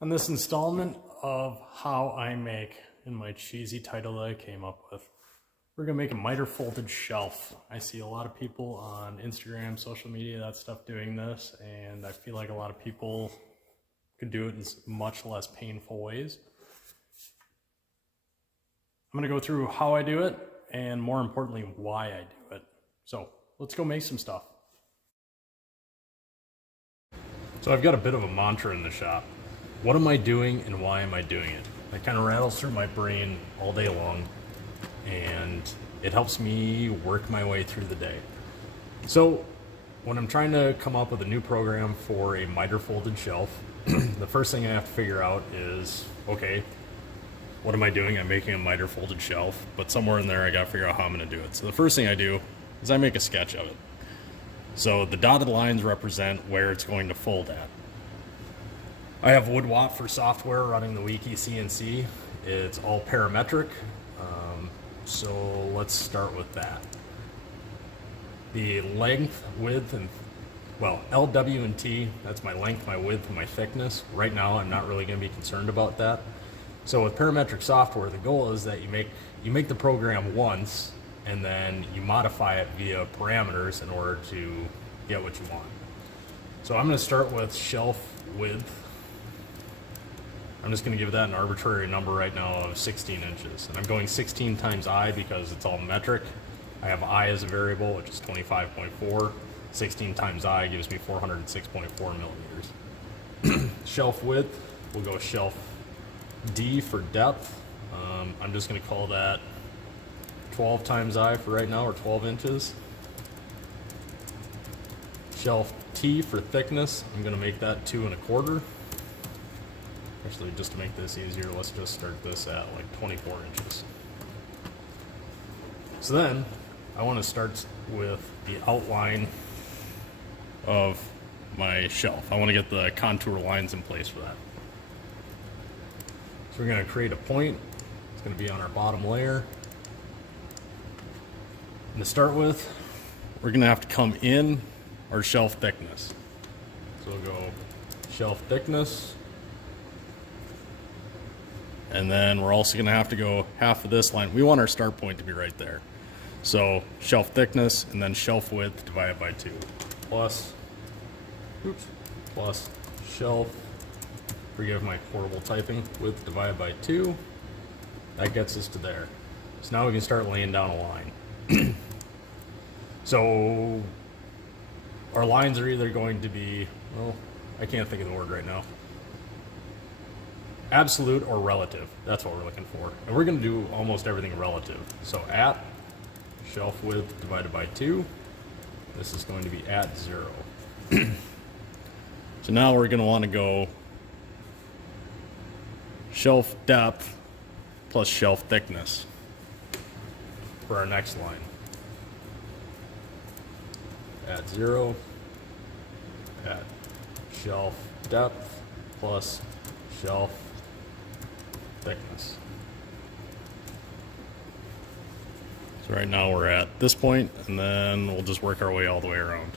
On this installment of how I make, in my cheesy title that I came up with, we're gonna make a miter folded shelf. I see a lot of people on Instagram, social media, that stuff doing this, and I feel like a lot of people could do it in much less painful ways. I'm gonna go through how I do it, and more importantly, why I do it. So let's go make some stuff. So I've got a bit of a mantra in the shop. What am I doing and why am I doing it? That kind of rattles through my brain all day long, and it helps me work my way through the day. So when I'm trying to come up with a new program for a miter folded shelf, the first thing I have to figure out is, okay, what am I doing? I'm making a miter folded shelf, but somewhere in there I gotta figure out how I'm gonna do it. So the first thing I do is I make a sketch of it. So the dotted lines represent where it's going to fold at. I have Woodwop for software running the Wiki CNC. It's all parametric, so let's start with that. The length, width, and well, L, W, and T, that's my length, my width, and my thickness. Right now, I'm not really going to be concerned about that. So with parametric software, the goal is that you make the program once, and then you modify it via parameters in order to get what you want. So I'm going to start with shelf width. I'm just going to give that an arbitrary number right now of 16 inches. And I'm going 16 times I because it's all metric. I have I as a variable, which is 25.4. 16 times I gives me 406.4 millimeters. Shelf width, we'll go shelf D for depth. I'm just going to call that 12 times I for right now, or 12 inches. Shelf T for thickness, I'm going to make that 2 1/4. Actually, just to make this easier, let's just start this at like 24 inches. So then, I want to start with the outline of my shelf. I want to get the contour lines in place for that. So we're going to create a point. It's going to be on our bottom layer. And to start with, we're going to have to come in our shelf thickness. So we'll go shelf thickness. And then we're also going to have to go half of this line. We want our start point to be right there. So shelf thickness and then shelf width divided by 2. Plus shelf, forgive my horrible typing, width divided by 2. That gets us to there. So now we can start laying down a line. So our lines are either going to be, well, I can't think of the word right now. Absolute or relative, that's what we're looking for. And we're going to do almost everything relative. So at shelf width divided by 2, this is going to be at 0. So now we're going to want to go shelf depth plus shelf thickness for our next line. At 0, at shelf depth plus shelf thickness. So right now we're at this point, and then we'll just work our way all the way around.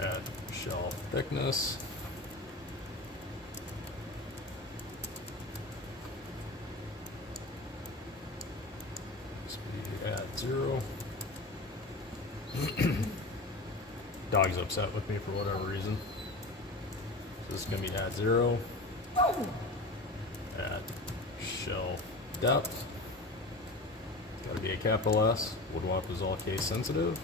At shelf thickness. This will be at 0. Dog's upset with me for whatever reason. So this is going to be at 0. At shelf depth. It's got to be a capital S. Woodwop is all case sensitive.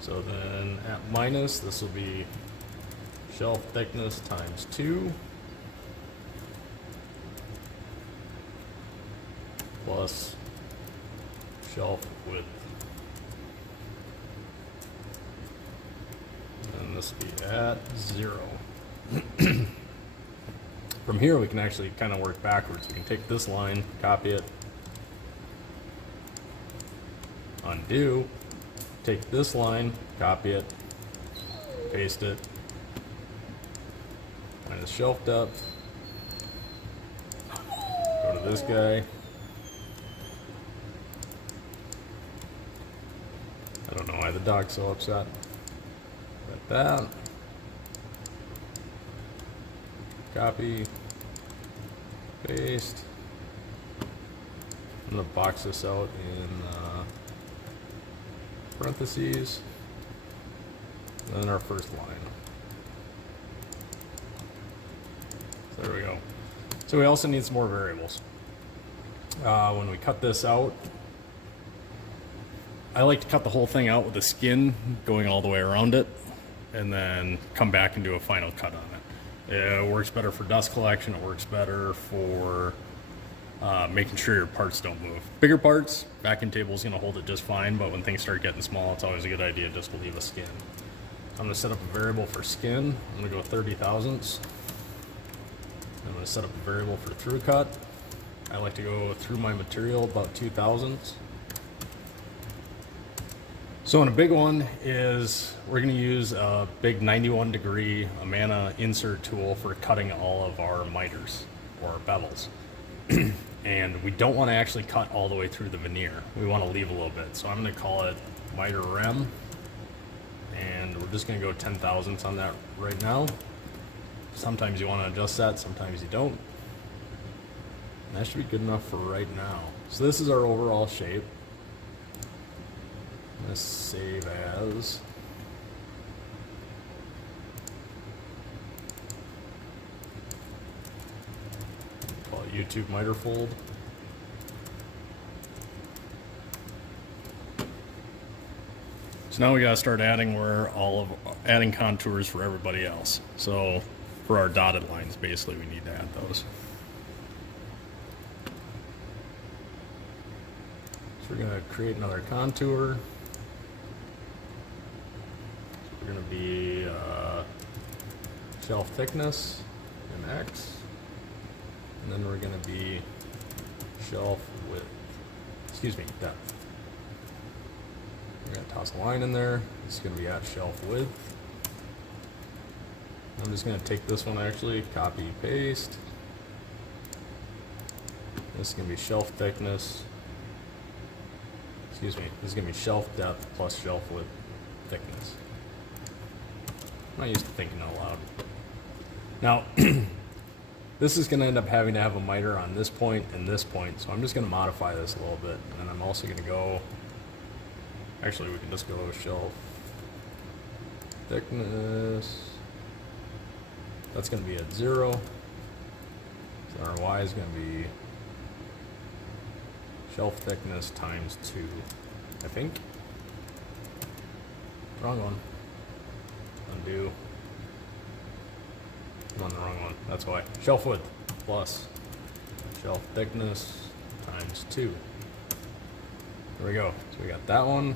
So then at minus, this will be shelf thickness times 2 plus shelf width. And this will be at 0. From here we can actually kind of work backwards. We can take this line, copy it, undo, take this line, copy it, paste it, minus shelf depth, go to this guy, I don't know why the dog's so upset. Like that. Copy. Paste. I'm gonna box this out in parentheses. And then our first line. So there we go. So we also need some more variables. When we cut this out, I like to cut the whole thing out with the skin going all the way around it, and then come back and do a final cut on it. It works better for dust collection. It works better for making sure your parts don't move. Bigger parts, vacuum table is going to hold it just fine, but when things start getting small, it's always a good idea just to leave a skin. I'm going to set up a variable for skin. I'm going to go 30 thousandths. I'm going to set up a variable for through cut. I like to go through my material about 2 thousandths. So in a big one is we're going to use a big 91 degree Amana insert tool for cutting all of our miters or bevels. And we don't want to actually cut all the way through the veneer. We want to leave a little bit. So I'm going to call it miter rem. And we're just going to go 10 thousandths on that right now. Sometimes you want to adjust that, sometimes you don't. And that should be good enough for right now. So this is our overall shape. I'm going to save as. Call it YouTube Mitrefold. So now we got to start adding adding contours for everybody else. So for our dotted lines, basically, we need to add those. So we're going to create another contour. So we're going to be shelf thickness in X, and then we're going to be shelf width, depth. We're going to toss a line in there. It's going to be at shelf width. I'm just going to take this one actually, copy, paste. This is going to be shelf thickness. This is going to be shelf depth plus shelf width thickness. I'm not used to thinking out loud. Now, this is going to end up having to have a miter on this point and this point, so I'm just going to modify this a little bit. And I'm also going to go, actually we can just go shelf thickness. That's going to be at 0. So our Y is going to be shelf thickness times 2, I think. Wrong one. Undo. I'm on the wrong one. That's why. Shelf width plus shelf thickness times 2. There we go. So we got that one.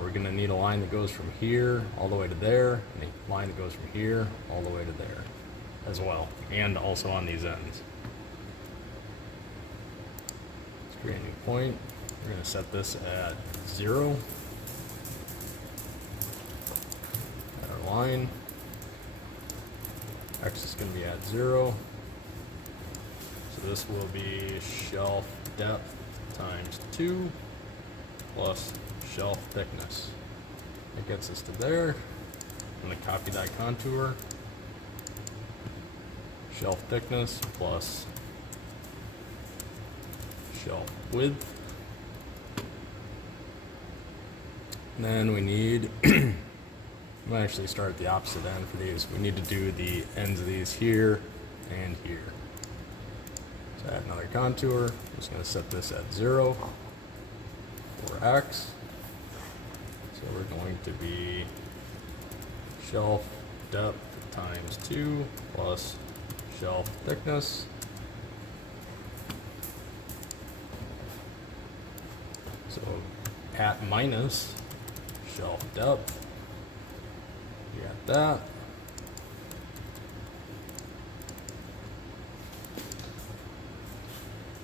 We're going to need a line that goes from here all the way to there, and a line that goes from here all the way to there as well, and also on these ends. Let's create a new point. We're going to set this at 0. Got our line. X is going to be at 0. So this will be shelf depth times 2 plus shelf thickness. That gets us to there. I'm going to copy that contour. Shelf thickness plus shelf width. And then we need, I'm going to actually start at the opposite end for these. We need to do the ends of these here and here. So add another contour. I'm just going to set this at 0 for X. So we're going to be shelf depth times 2 plus shelf thickness. So at minus shelf depth. You got that.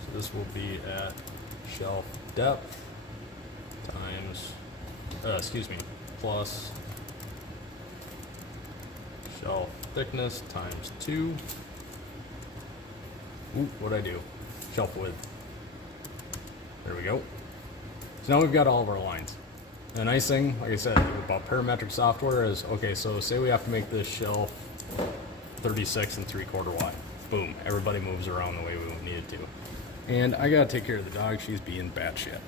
So this will be at shelf depth times, plus shelf thickness times 2. What'd I do? Shelf width. There we go. So now we've got all of our lines. The nice thing, like I said, about parametric software is, okay, so say we have to make this shelf 36 and 3/4 wide. Boom, everybody moves around the way we need it to. And I gotta take care of the dog, she's being batshit.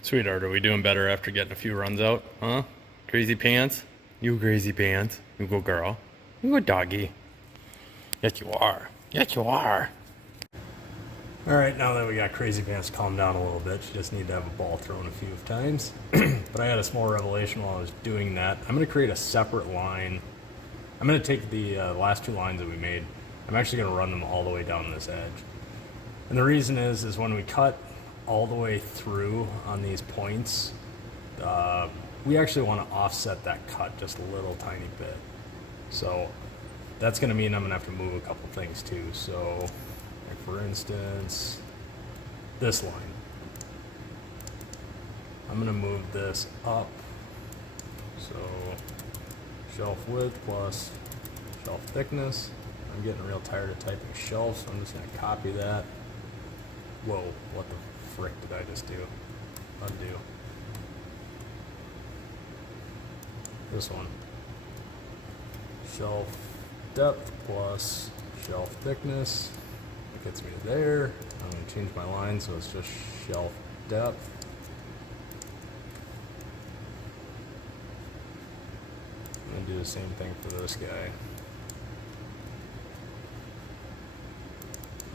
Sweetheart, are we doing better after getting a few runs out? Huh? Crazy pants? You crazy pants. You go girl. You go doggy. Yes you are. Yes you are. Alright, now that we got crazy pants calmed down a little bit, she just need to have a ball thrown a few times. But I had a small revelation while I was doing that. I'm going to create a separate line. I'm going to take the last 2 lines that we made. I'm actually going to run them all the way down this edge. And the reason is when we cut all the way through on these points, we actually want to offset that cut just a little tiny bit. So that's going to mean I'm going to have to move a couple things too. So like for instance, this line, I'm going to move this up. So shelf width plus shelf thickness. I'm getting real tired of typing shelf, so I'm just going to copy that. Whoa, what the frick did I just do? Undo. This one. Shelf depth plus shelf thickness. That gets me to there. I'm going to change my line so it's just shelf depth. I'm going to do the same thing for this guy.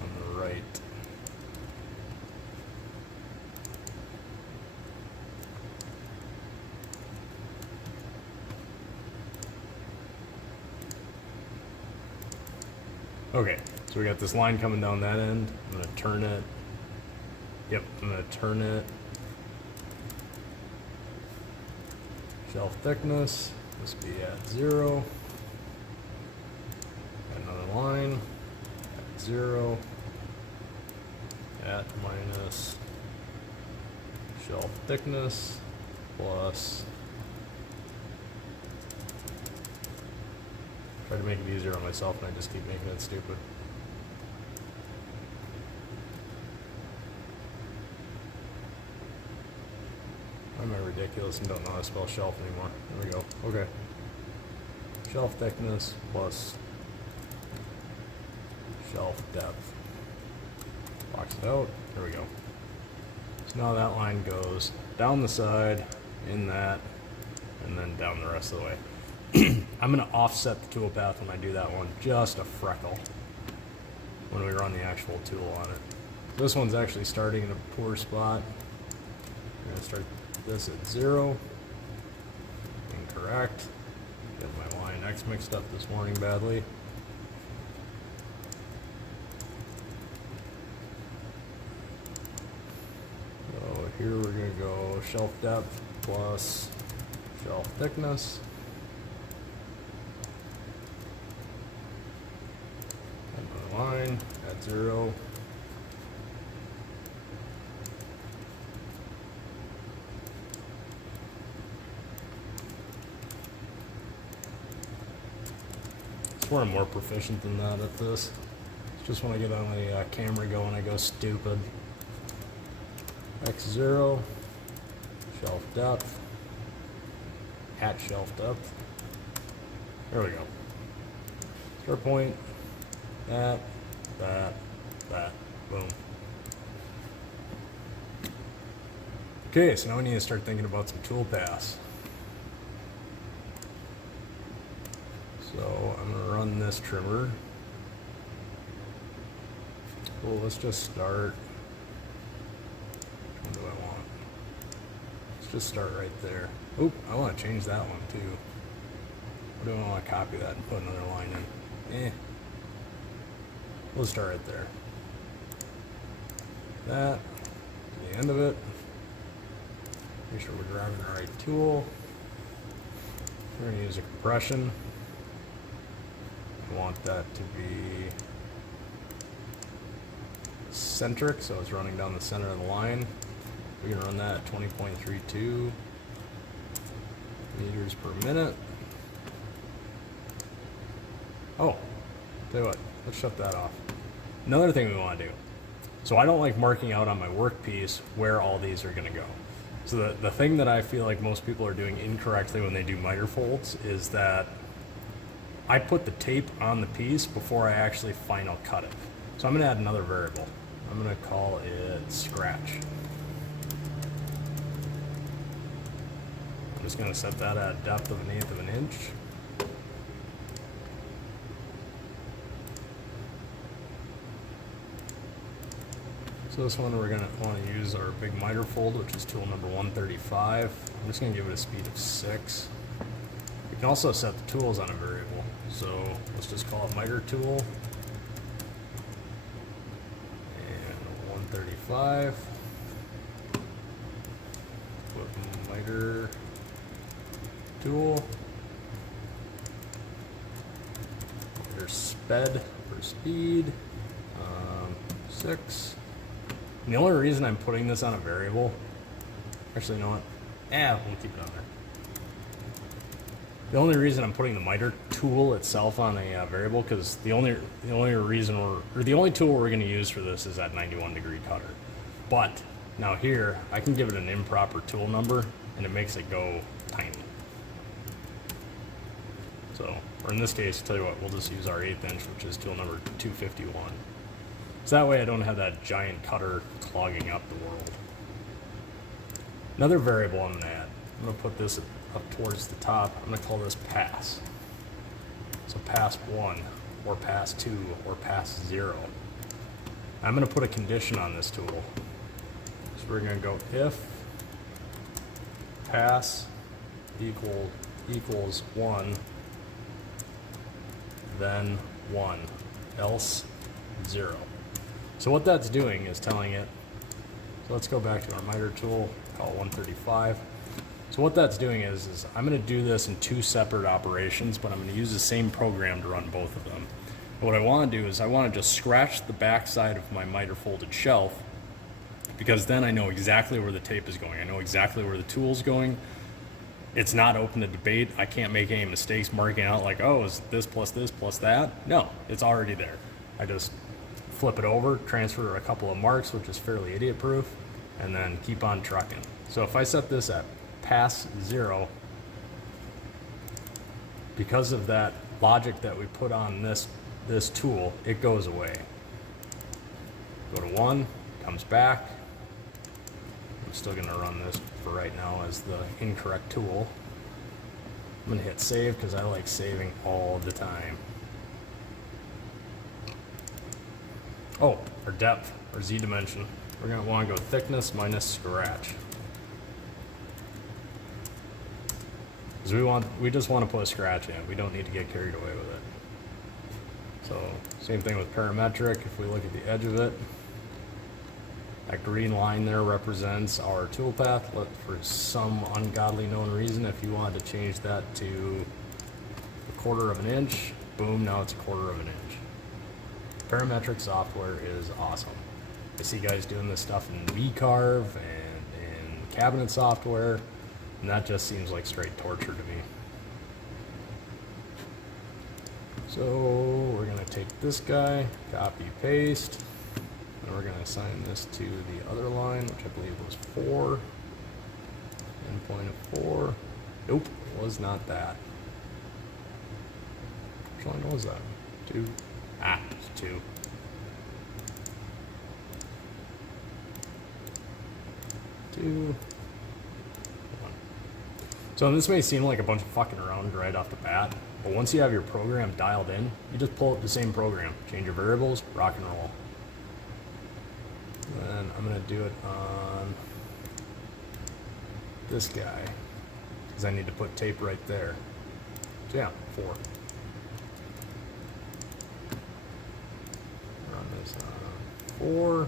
On the right. Okay, so we got this line coming down that end. I'm going to turn it. Yep, I'm going to turn it. Shelf thickness must be at 0. Got another line at 0. At minus shelf thickness plus. Try to make it easier on myself and I just keep making it stupid. Am I ridiculous and don't know how to spell shelf anymore? There we go. Okay. Shelf thickness plus shelf depth. Box it out. There we go. So now that line goes down the side, in that, and then down the rest of the way. I'm going to offset the toolpath when I do that one, just a freckle, when we run the actual tool on it. This one's actually starting in a poor spot. I'm going to start this at 0. Incorrect. Get my line X mixed up this morning badly. So here we're going to go shelf depth plus shelf thickness. Line at 0. I swear I'm more proficient than that at this. It's just when I get on the camera going, I go stupid. X0, shelf depth, at shelf depth. There we go. Start point. That, boom. Okay, so now we need to start thinking about some tool paths. So I'm going to run this trimmer. Well, let's just start. What do I want? Let's just start right there. Oop, I want to change that one too. Or do I want to copy that and put another line in? We'll start right there. That, to the end of it. Make sure we're grabbing the right tool. We're going to use a compression. I want that to be centric, so it's running down the center of the line. We can run that at 20.32 meters per minute. Oh, tell you what, let's shut that off. Another thing we want to do. So I don't like marking out on my workpiece where all these are going to go. So the thing that I feel like most people are doing incorrectly when they do miter folds is that I put the tape on the piece before I actually final cut it. So I'm going to add another variable. I'm going to call it scratch. I'm just going to set that at a depth of 1/8 of an inch. So this one we're going to want to use our big miter fold, which is tool number 135. I'm just going to give it a speed of 6. We can also set the tools on a variable. So let's just call it miter tool. And 135. Put miter tool. Miter sped for speed. 6. And the only reason I'm putting this on a variable, actually, you know what? We'll keep it on there. The only reason I'm putting the miter tool itself on a variable, because the only tool we're going to use for this is that 91-degree cutter. But now here, I can give it an improper tool number, and it makes it go tiny. So, or in this case, tell you what, we'll just use our 1/8 inch, which is tool number 251. So that way I don't have that giant cutter clogging up the world. Another variable I'm going to add. I'm going to put this up towards the top. I'm going to call this pass. So pass 1, or pass 2, or pass 0. I'm going to put a condition on this tool. So we're going to go if pass equals 1, then 1, else 0. So what that's doing is telling it, so let's go back to our miter tool, call it 135. So what that's doing is I'm going to do this in 2 separate operations, but I'm going to use the same program to run both of them. And what I want to do is I want to just scratch the back side of my miter folded shelf, because then I know exactly where the tape is going. I know exactly where the tool's going. It's not open to debate. I can't make any mistakes marking out like, oh, is this plus that? No, it's already there. I just flip it over, transfer a couple of marks, which is fairly idiot proof, and then keep on trucking. So if I set this at pass 0, because of that logic that we put on this tool, it goes away. Go to 1, comes back. I'm still going to run this for right now as the incorrect tool. I'm going to hit save because I like saving all the time. Oh, our depth, our Z dimension. We're going to want to go thickness minus scratch. Because we just want to put a scratch in. We don't need to get carried away with it. So, same thing with parametric. If we look at the edge of it, that green line there represents our toolpath. For some ungodly known reason, if you wanted to change that to 1/4 of an inch, boom, now it's 1/4 of an inch. Parametric software is awesome. I see guys doing this stuff in VCarve and in cabinet software, and that just seems like straight torture to me. So we're going to take this guy, copy, paste, and we're going to assign this to the other line, which I believe was 4. Endpoint of 4. Nope, it was not that. Which line was that? 2. It's 2. So this may seem like a bunch of fucking around right off the bat, but once you have your program dialed in, you just pull up the same program, change your variables, rock and roll. And I'm going to do it on this guy, because I need to put tape right there. So yeah, 4. Run this on 4.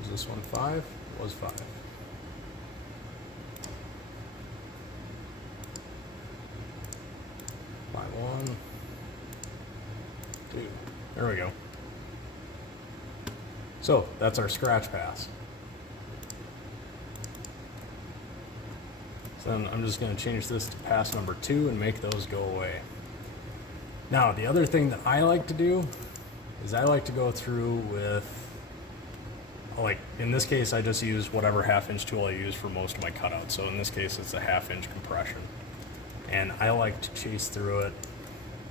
Was this one 5? It was 5. 1, 2. There we go. So that's our scratch pass. So then I'm just going to change this to pass number 2 and make those go away. Now, the other thing that I like to do is I like to go through with, like in this case, I just use whatever 1/2-inch tool I use for most of my cutouts. So in this case, it's a 1/2-inch compression. And I like to chase through it.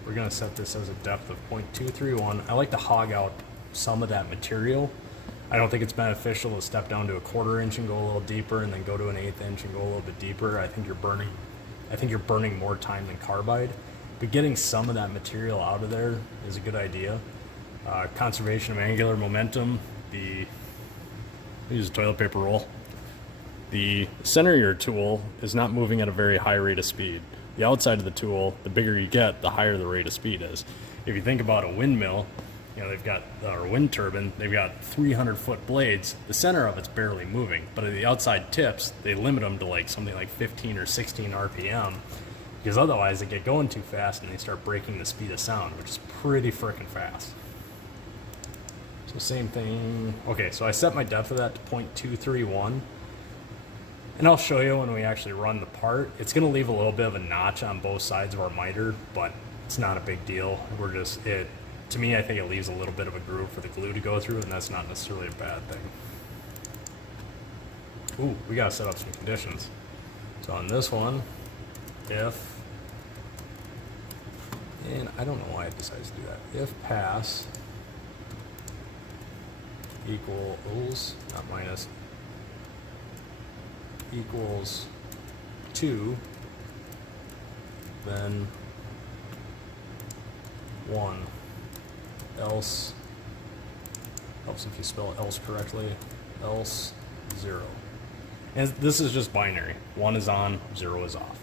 We're going to set this as a depth of 0.231. I like to hog out some of that material. I don't think it's beneficial to step down to a 1/4 inch and go a little deeper and then go to an 1/8 inch and go a little bit deeper. I think you're burning more time than carbide. But getting some of that material out of there is a good idea. Conservation of angular momentum. Use a toilet paper roll. The center of your tool is not moving at a very high rate of speed. The outside of the tool, the bigger you get, the higher the rate of speed is. If you think about a windmill, they've got, or wind turbine, they've got 300-foot blades. The center of it's barely moving, but at the outside tips, they limit them to like something like 15 or 16 RPM, because otherwise they get going too fast and they start breaking the speed of sound, which is pretty freaking fast. So same thing. Okay, so I set my depth of that to 0.231. And I'll show you when we actually run the part. It's going to leave a little bit of a notch on both sides of our miter, but it's not a big deal. To me, I think it leaves a little bit of a groove for the glue to go through, and that's not necessarily a bad thing. Ooh, we got to set up some conditions. So on this one, and I don't know why it decides to do that. If pass equals, not minus, equals 2, then 1. Else, helps if you spell else correctly, else 0. And this is just binary. 1 is on, 0 is off.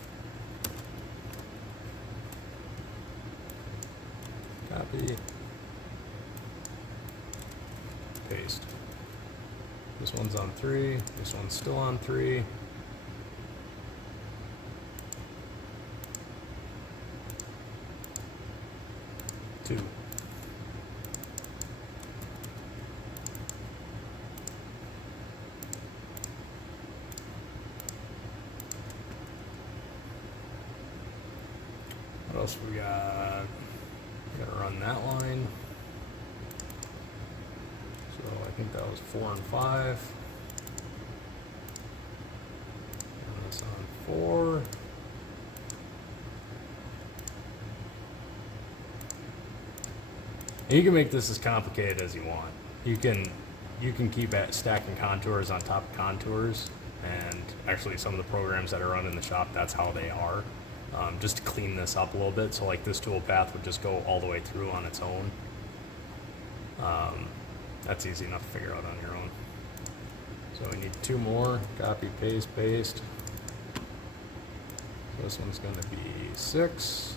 Copy. Paste. This one's on 3, this one's still on 3. Two. What else we got? We gotta run that line. So I think that was 4 and 5. And this on 4. And you can make this as complicated as you want. You can keep stacking contours on top of contours, and actually some of the programs that are run in the shop, that's how they are. Just to clean this up a little bit, so like this tool path would just go all the way through on its own. That's easy enough to figure out on your own. So we need 2 more, copy, paste, paste. So this one's gonna be 6.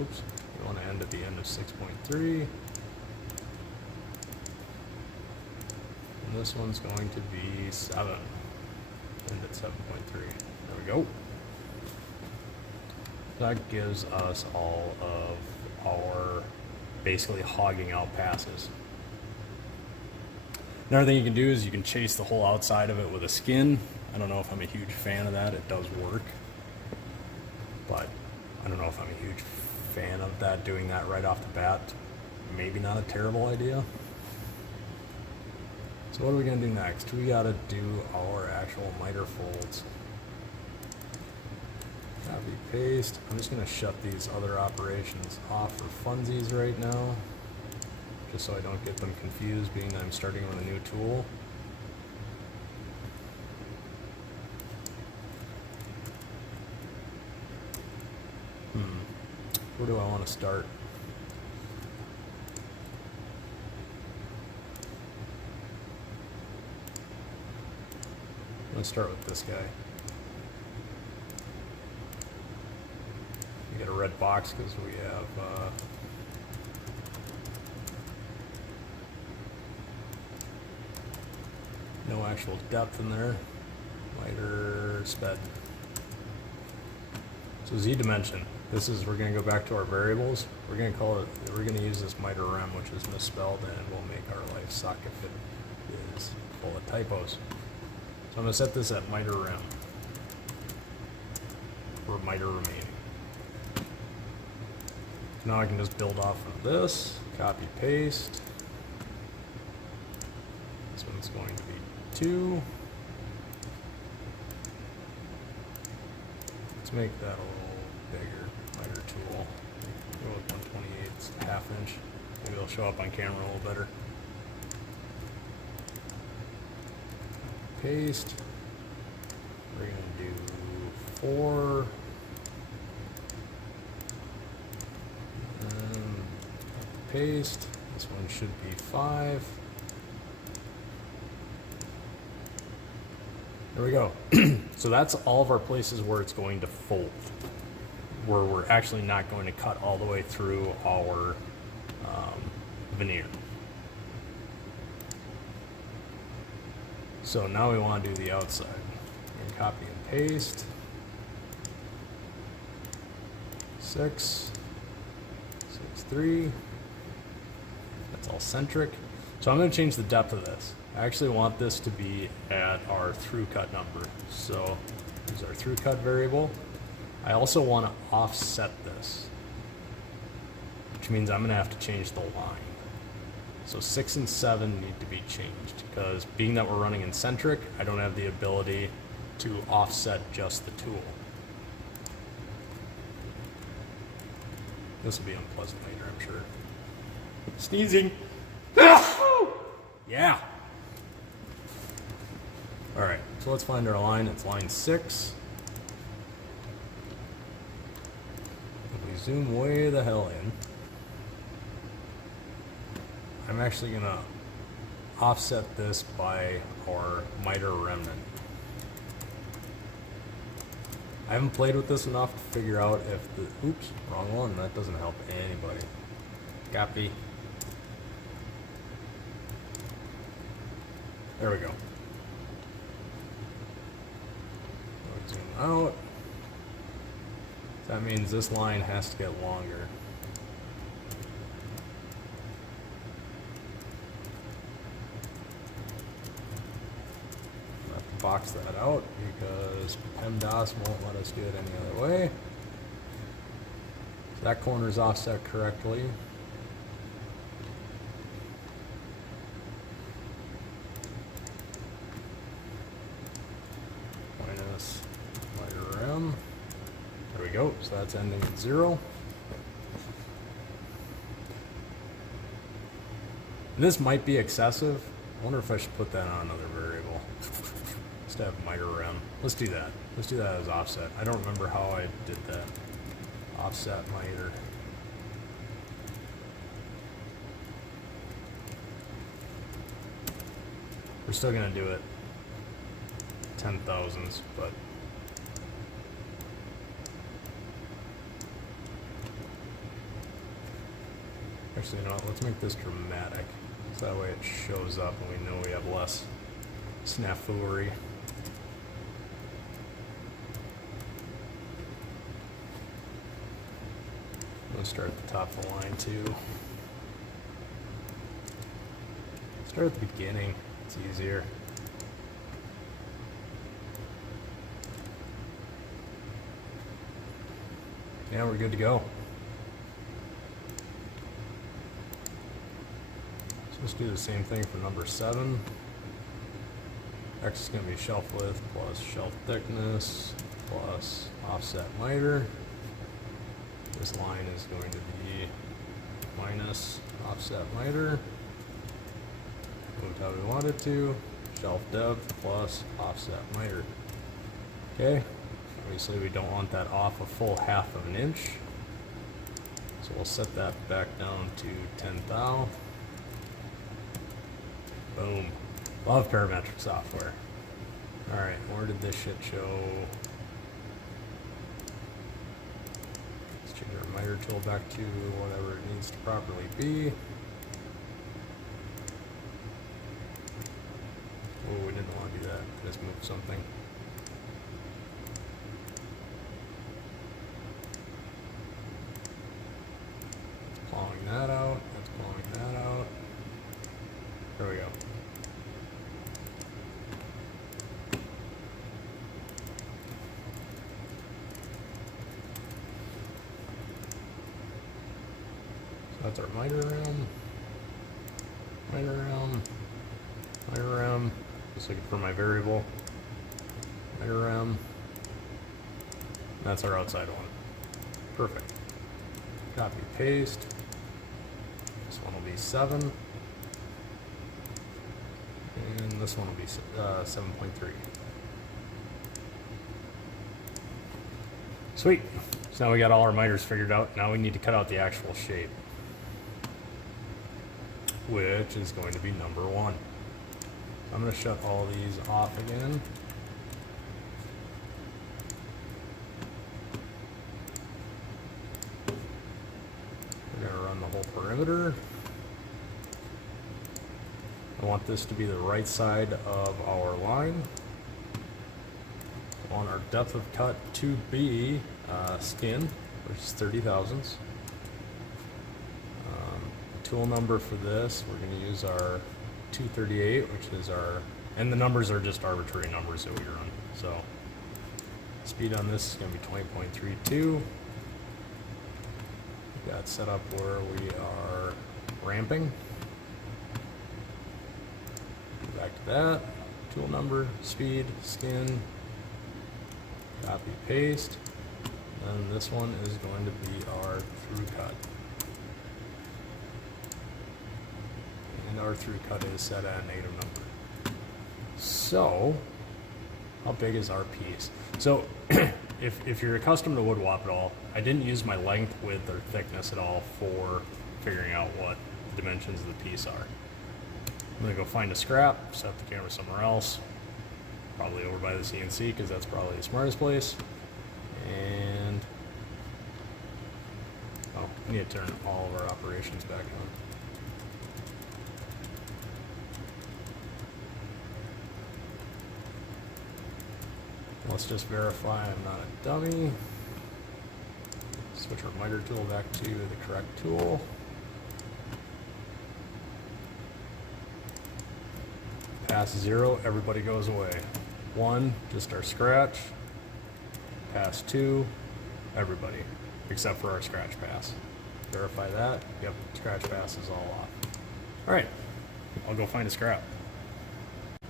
Oops, we wanna end at the end of 6.3. And this one's going to be 7, end at 7.3. There we go. That gives us all of our basically hogging out passes. Another thing you can do is you can chase the whole outside of it with a skin. I don't know if I'm a huge fan of that. It does work, but I don't know if I'm a huge fan of that, doing that right off the bat. Maybe not a terrible idea. So what are we gonna do next? We gotta do our actual miter folds. Copy, paste. I'm just gonna shut these other operations off for funsies right now, just so I don't get them confused, being that I'm starting with a new tool. Where do I want to start? Let's start with this guy. We get a red box because we have no actual depth in there. Miter sped. So Z dimension. This is, we're going to go back to our variables. We're going to call it, we're going to use this miter rem, which is misspelled, and it will make our life suck if it is full of typos. So I'm gonna set this at miter rem, or miter remaining. Now I can just build off of this, copy paste. This one's going to be 2. Let's make that a little bigger, miter tool. Go with 128, it's a ½ inch. Maybe it'll show up on camera a little better. Paste. We're gonna do 4. Paste. This one should be 5. There we go. So that's all of our places where it's going to fold, where we're actually not going to cut all the way through our veneer. So now we want to do the outside. And copy and paste. 6, 3. That's all centric. So I'm going to change the depth of this. I actually want this to be at our through cut number. So here's our through cut variable. I also want to offset this, which means I'm going to have to change the line. So 6 and 7 need to be changed because being that we're running in centric, I don't have the ability to offset just the tool. This will be unpleasant later, I'm sure. Sneezing. Yeah. All right, so let's find our line. It's line 6. If we zoom way the hell in, I'm actually gonna offset this by our miter remnant. I haven't played with this enough to figure out if the, oops, wrong one, that doesn't help anybody. Copy. There we go. Zoom out. That means this line has to get longer. I'll have to box that out because PEMDAS won't let us do it any other way. So that corner is offset correctly. Minus miter rem. There we go. So that's ending at 0. And this might be excessive. I wonder if I should put that on another variable. Just have miter rem. Let's do that. Let's do that as offset. I don't remember how I did that. Offset miter. We're still gonna do it 10,000s, but actually, you know what? Let's make this dramatic, so that way it shows up and we know we have less snafooery. Let's start at the top of the line too. Start at the beginning. It's easier. Yeah, we're good to go. So let's do the same thing for number 7. X is going to be shelf width plus shelf thickness plus offset miter. This line is going to be minus offset miter. Moved how we want it to. Shelf depth plus offset miter. Okay. Obviously we don't want that off a full ½ of an inch. So we'll set that back down to 10 thou. Boom. Love parametric software. Alright, where did this shit show? Let's change our miter tool back to whatever it needs to properly be. Oh, we didn't want to do that. Just move something. That's plowing that out. That's plowing that out. There we go. That's our miter rem. Miter rem. Miter rem. Just looking for my variable. Miter rem. That's our outside one. Perfect. Copy, paste. This one will be 7. And this one will be 7.3. Sweet. So now we got all our miters figured out. Now we need to cut out the actual shape, which is going to be number 1. I'm going to shut all these off again. We're going to run the whole perimeter. I want this to be the right side of our line. I want our depth of cut to be skin, which is 30 thousandths. Tool number for this, we're going to use our 238, which is our, and the numbers are just arbitrary numbers that we run. So speed on this is going to be 20.32. Got set up where we are ramping. Go back to that. Tool number, speed, skin, copy, paste. And this one is going to be our through cut. And our through cut is set at a negative number. So, how big is our piece? So, if you're accustomed to wood wop at all, I didn't use my length, width, or thickness at all for figuring out what the dimensions of the piece are. I'm gonna go find a scrap, set the camera somewhere else, probably over by the CNC because that's probably the smartest place. And oh, I need to turn all of our operations back on. Let's just verify I'm not a dummy. Switch our miter tool back to the correct tool. Pass 0, everybody goes away. 1, just our scratch. Pass 2, everybody, except for our scratch pass. Verify that. Yep, scratch pass is all off. All right, I'll go find a scrap.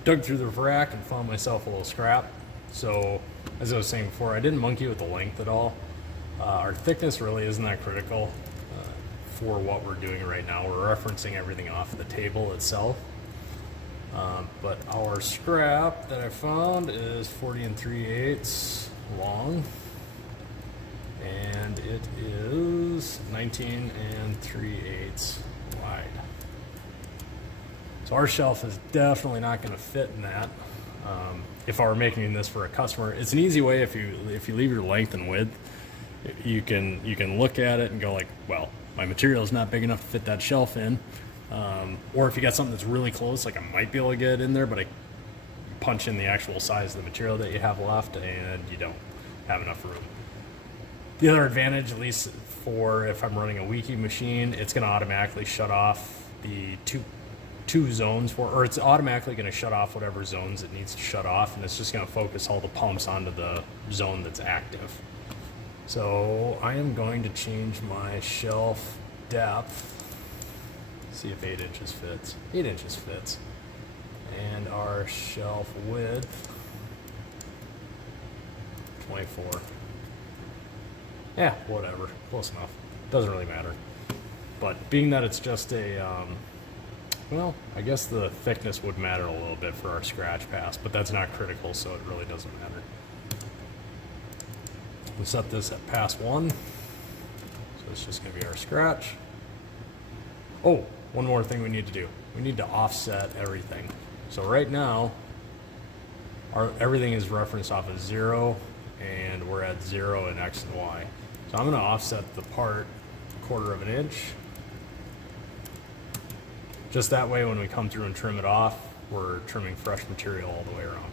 Dug through the rack and found myself a little scrap. So, as I was saying before, I didn't monkey with the length at all. Our thickness really isn't that critical for what we're doing right now. We're referencing everything off the table itself. But our scrap that I found is 40 3/8 long, and it is 19 3/8 wide. So our shelf is definitely not going to fit in that. If I were making this for a customer, it's an easy way. If you leave your length and width, you can look at it and go like, well, my material is not big enough to fit that shelf in. Or if you got something that's really close, like I might be able to get it in there, but I punch in the actual size of the material that you have left and you don't have enough room. The other advantage, at least for if I'm running a Wiki machine, it's going to automatically shut off the two zones or it's automatically going to shut off whatever zones it needs to shut off, and it's just going to focus all the pumps onto the zone that's active. So I am going to change my shelf depth. See if 8 inches fits. 8 inches fits. And our shelf width, 24. Yeah, whatever. Close enough. Doesn't really matter. But being that it's just a, well, I guess the thickness would matter a little bit for our scratch pass, but that's not critical, so it really doesn't matter. We'll set this at pass 1. So it's just going to be our scratch. Oh, one more thing we need to do. We need to offset everything. So right now, everything is referenced off of 0, and we're at 0 in X and Y. So I'm going to offset the part 1/4 of an inch. Just that way when we come through and trim it off, we're trimming fresh material all the way around.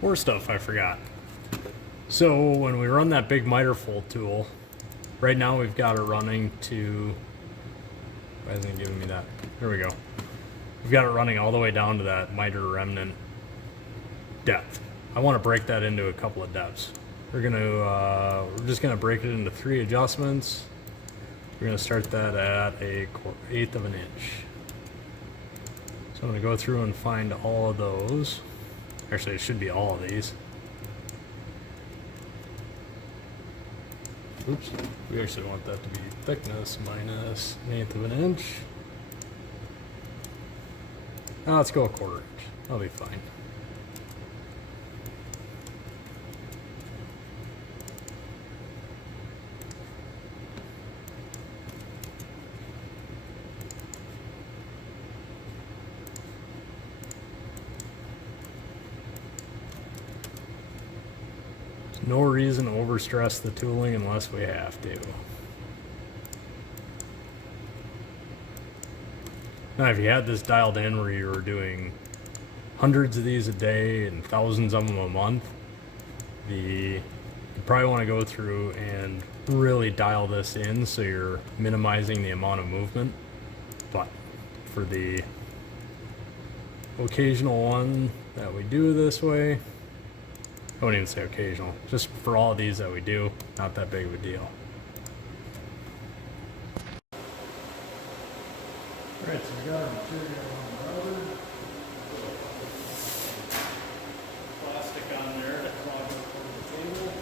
More stuff I forgot. So when we run that big Mitrefold tool, right now we've got it running to, why isn't it giving me that? There we go. We've got it running all the way down to that miter remnant depth. I want to break that into a couple of depths. We're just gonna break it into 3 adjustments. We're gonna start that at a 1/8 of an inch. So I'm gonna go through and find all of those. Actually, it should be all of these. Oops, we actually want that to be thickness minus 1/8 of an inch. Now let's go a 1/4 inch. That'll be fine. No reason to overstress the tooling unless we have to. Now, if you had this dialed in where you were doing hundreds of these a day and thousands of them a month, you probably want to go through and really dial this in so you're minimizing the amount of movement. But for the occasional one that we do this way, I wouldn't even say occasional, just for all of these that we do, not that big of a deal. Alright, so we got our material on the router. Plastic on there to clog up over the table.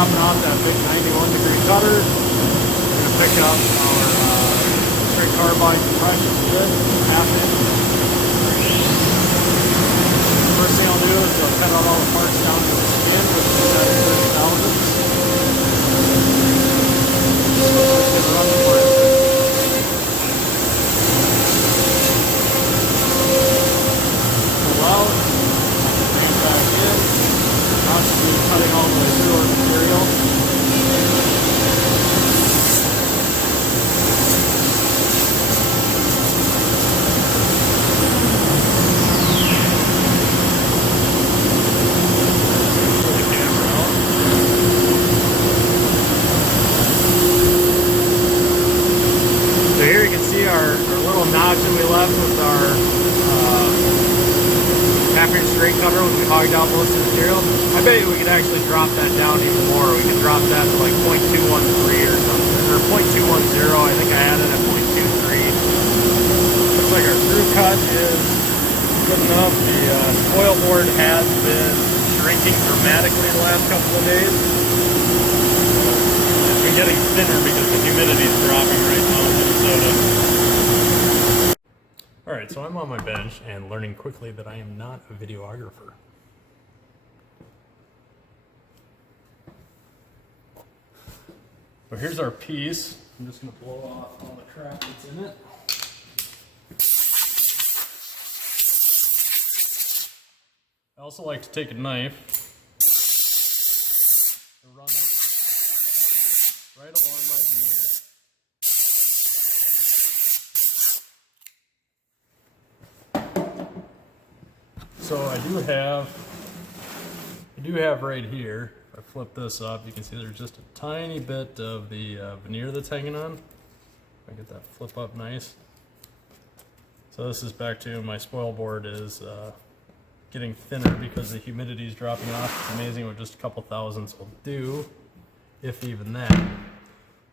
dropping off that big 91-degree cutter. We're going to pick up our straight carbide compression bit, half-inch. First thing I'll do is I'll cut out all the parts down to the skin, which is at 30,000s. Let's get running for it. Pull out, bring it back in. Constantly cutting all the way through our material. So here you can see our little notch that we left with our half-inch straight cutter when we hogged out most of the material. I bet you we could actually drop that down even more. We could drop that to like 0.213 or something, or 0.210. I think I had it at 0.23. Looks like our through cut is good enough. The spoil board has been shrinking dramatically the last couple of days. It's been getting thinner because the humidity is dropping right now in Minnesota. Alright, so I'm on my bench and learning quickly that I am not a videographer. So here's our piece. I'm just going to blow off all the crap that's in it. I also like to take a knife and run it right along my veneer. So I do have right here, if I flip this up, you can see there's just a tiny bit of the veneer that's hanging on. If I get that flip up nice. So this is back to my spoil board is getting thinner because the humidity is dropping off. It's amazing what just a couple thousandths will do, if even that.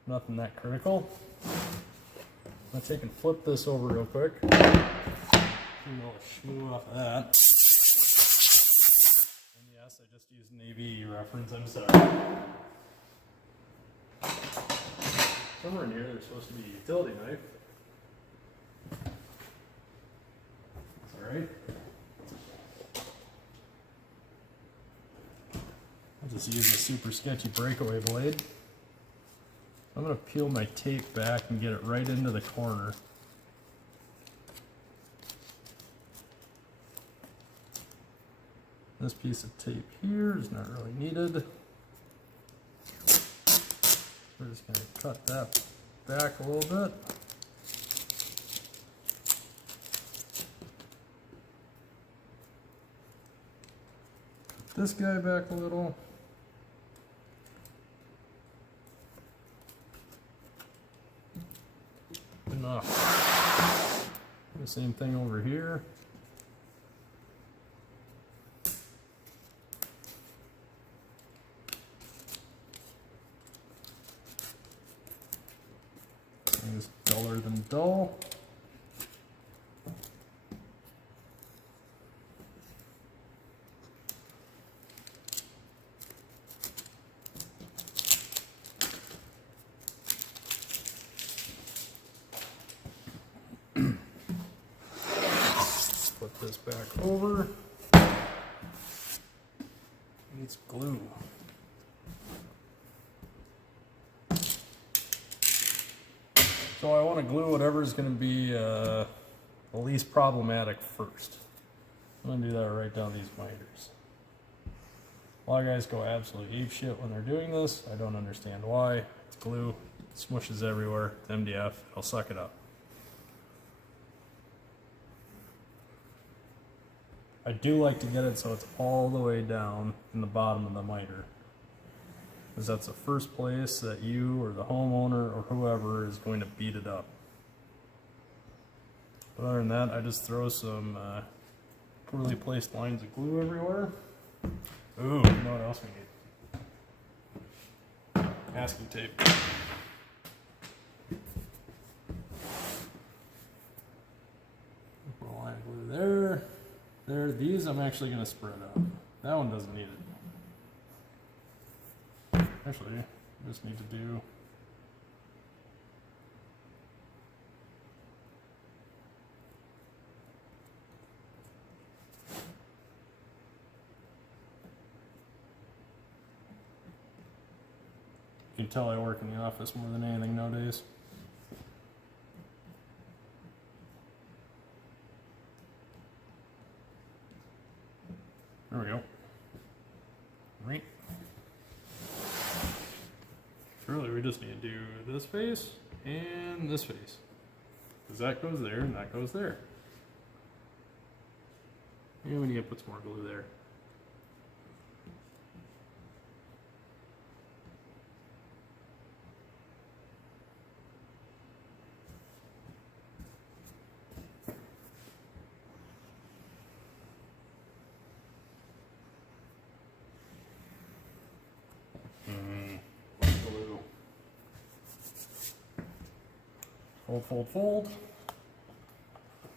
Nothing that critical. I'll take and flip this over real quick. A little shmoo off of that. And yes, I just used an AV reference, I'm sorry. Somewhere in here there's supposed to be a utility knife. It's alright. I'll just use a super sketchy breakaway blade. I'm going to peel my tape back and get it right into the corner. This piece of tape here is not really needed. We're just going to cut that back a little bit. Cut this guy back a little. Enough. The same thing over here. It's duller than dull. Put this back over. Needs glue. So I want to glue whatever is going to be the least problematic first. I'm going to do that right down these miters. A lot of guys go absolutely apeshit when they're doing this. I don't understand why. It's glue, it smushes everywhere. It's MDF, it'll suck it up. I do like to get it so it's all the way down in the bottom of the miter, because that's the first place that you or the homeowner or whoever is going to beat it up. But other than that, I just throw some poorly placed lines of glue everywhere. Ooh, you know what else we need? Masking tape. Put a line of glue there. There, these I'm actually going to spread out. That one doesn't need it. Actually, I just need to do... You can tell I work in the office more than anything nowadays. There we go. Right. Really, we just need to do this face and this face. Because that goes there and that goes there. And we need to put some more glue there. Glue. Fold, fold, fold.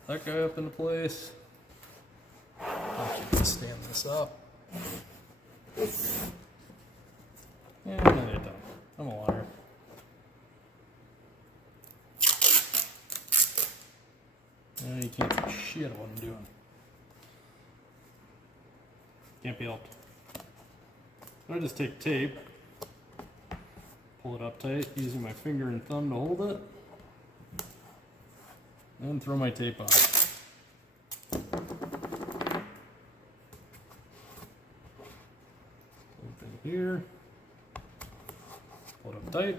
That guy up into place. Actually, can stand this up. And then it's done. I'm a liar. You can't see shit what I'm doing. Can't be helped. I just take tape, pull it up tight using my finger and thumb to hold it, and throw my tape on. Same thing here. Pull it up tight,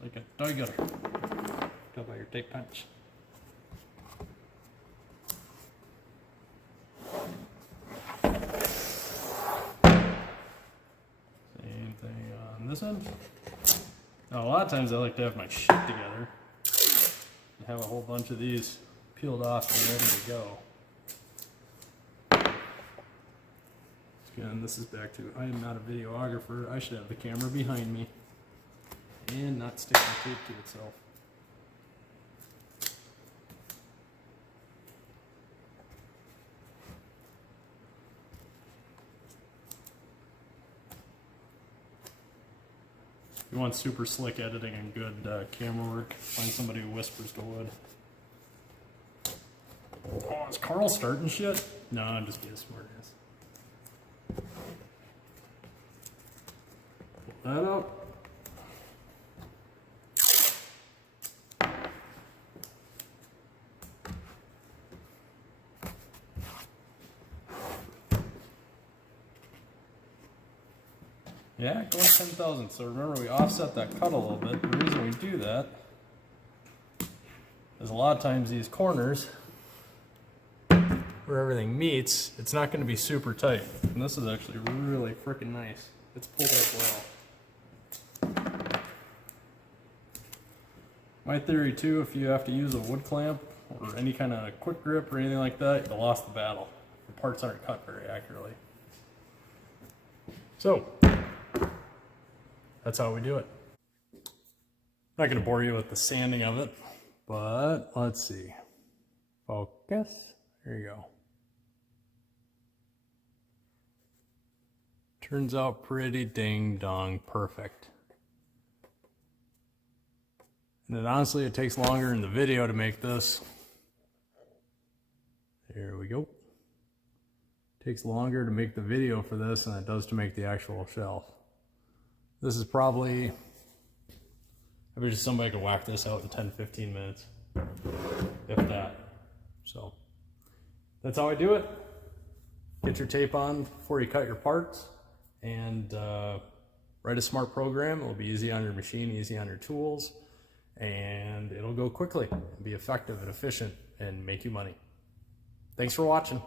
like a tiger. Go by your tape punch. This end. Now, a lot of times I like to have my shit together and have a whole bunch of these peeled off and ready to go. Again, this is back to I am not a videographer. I should have the camera behind me and not stick my tape to itself. If you want super slick editing and good camera work, find somebody who whispers to wood. Oh, is Carl starting shit? No, I'm just being a smartass. Pull that up. Yeah, going 10,000. So remember, we offset that cut a little bit. The reason we do that is a lot of times these corners, where everything meets, it's not going to be super tight. And this is actually really freaking nice. It's pulled up well. My theory too, if you have to use a wood clamp or any kind of quick grip or anything like that, you lost the battle. The parts aren't cut very accurately. So, that's how we do it. Not going to bore you with the sanding of it, but let's see. Focus. There you go. Turns out pretty ding dong perfect. And then honestly, it takes longer in the video to make this. There we go. Takes longer to make the video for this than it does to make the actual shelf. This is probably, I bet somebody could whack this out in 10-15 minutes, if that. So that's how I do it. Get your tape on before you cut your parts, and write a smart program. It'll be easy on your machine, easy on your tools, and it'll go quickly, be effective and efficient, and make you money. Thanks for watching.